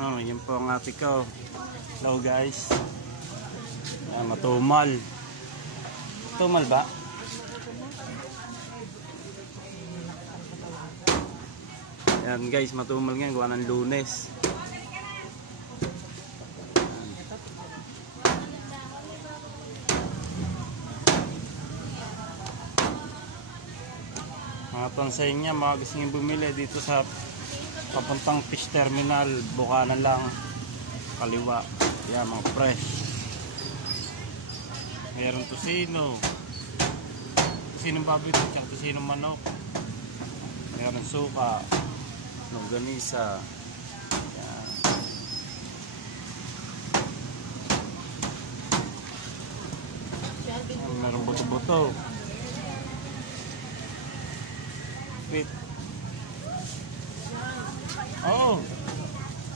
Oh, yan po ang ate ko. Hello guys. Yan, matumal. Matumal ba? Yan guys, matumal ngayon. Gawa ng Lunes. Mga tonsay niya, mga gusto nyo bumili dito sa papuntang fish terminal, Bukanan lang, kaliwa. Yan, mga fresh. Mayroon tusino, tusinong baboy, tsaka tusinong manok. Mayroon suka, longganisa. Yan. Mayroon buto-buto. Wait.